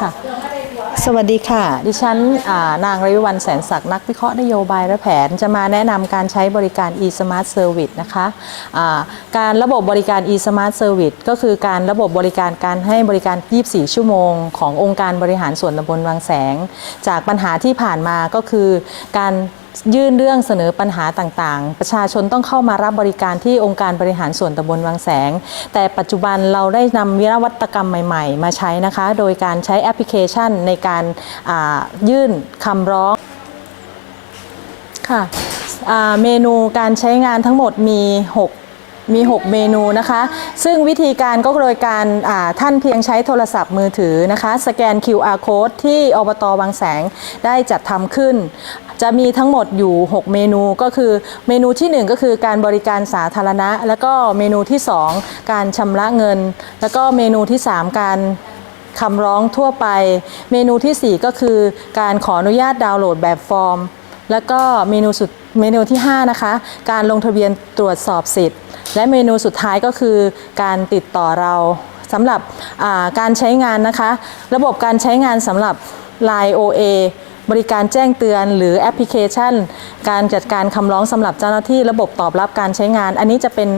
ค่ะ สวัสดีค่ะ ดิฉันนางรวิวันแสนศักดิ์นักวิเคราะห์นโยบายและแผน จะมาแนะนำการใช้บริการ e-smart service นะคะอ่าการระบบบริการ e-smart service ก็คือการระบบบริการการให้บริการ 24 ชั่วโมง ขององค์การบริหารส่วนตำบลวังแสง จากปัญหาที่ผ่านมาก็คือการ ยื่นเรื่องเสนอปัญหาต่างๆ ประชาชนต้องเข้ามารับบริการที่องค์การบริหารส่วนตำบลวังแสง แต่ปัจจุบันเราได้นำวิวัตกรรมใหม่ ๆ มาใช้นะคะ โดยการใช้แอปพลิเคชันในการยื่นคำร้องค่ะเมนูการใช้งานทั้งหมดมี 6มี 6 เมนูนะคะ ซึ่งวิธีการก็โดยการท่านเพียงใช้โทรศัพท์มือถือนะคะ สแกน QR code ที่อบตบางแสงได้จัดทำขึ้น จะมีทั้งหมดอยู่ 6 เมนูก็คือเมนูที่ 1 ก็คือการบริการสาธารณะ แล้วก็เมนูที่ 2 การชำระเงิน แล้วก็เมนูที่ 3 การคำร้องทั่วไป เมนูทีสี่ 4 ก็คือการขออนุญาตดาวน์โหลดแบบฟอร์ม แล้วก็เมนูสุดเมนูที่ 5 นะคะ การลงทะเบียนตรวจสอบสิทธิ์ และเมนูสุดท้ายก็คือการติดต่อเราสำหรับการใช้งานนะคะ ระบบการใช้งานสำหรับ Line OA บริการแจ้งเตือน หรือแอปพลิเคชัน การจัดการคำร้องสำหรับเจ้าหน้าที่ระบบตอบรับการใช้งาน อันนี้จะเป็น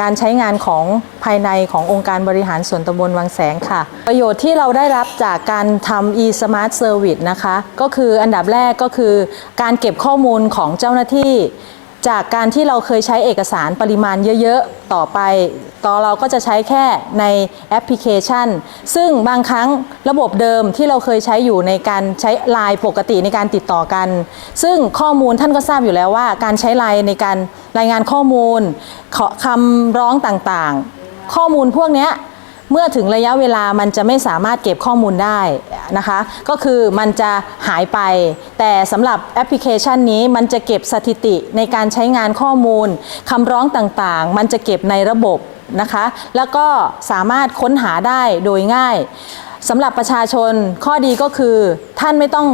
การใช้งานของภายในขององค์การบริหารส่วนตำบลวังแสงค่ะ ประโยชน์ที่เราได้รับจากการทำ e-smart service นะคะ ก็คืออันดับแรกก็คือการเก็บข้อมูลของเจ้าหน้าที่ จากการที่เราเคยใช้เอกสารปริมาณเยอะ ๆ ต่อไปต่อเราก็จะใช้แค่ในแอปพลิเคชัน ซึ่งบางครั้งระบบเดิมที่เราเคยใช้อยู่ในการใช้ไลน์ปกติในการติดต่อกัน ซึ่งข้อมูลท่านก็ทราบอยู่แล้วว่า การใช้ไลน์ในการรายงานข้อมูลคำร้องต่างๆ ข้อมูลพวกนี้ เมื่อถึงระยะเวลามันจะไม่สามารถเก็บข้อมูลได้นะคะ ก็คือมันจะหายไป แต่สำหรับแอปพลิเคชันนี้มันจะเก็บสถิติในการใช้งานข้อมูลคำร้องต่างๆ มันจะเก็บในระบบนะคะ แล้วก็สามารถค้นหาได้โดยง่ายสำหรับประชาชนข้อดีก็คือท่านไม่ต้อง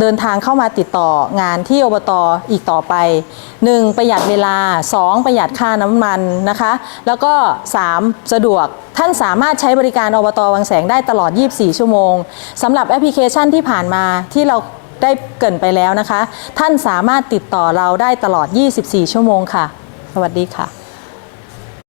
เดินทางเข้ามาติดต่องานที่อบตอีกต่อไป 1. ประหยัดเวลา 2. ประหยัดค่าน้ำมันนะคะ แล้วก็ 3. สะดวกท่านสามารถใช้บริการอบตวังแสงได้ตลอด 24 ชั่วโมงสำหรับแอปพลิเคชันที่ผ่านมาที่เราได้เกินไปแล้วนะคะ ท่านสามารถติดต่อเราได้ตลอด 24 ชั่วโมงค่ะ สวัสดีค่ะ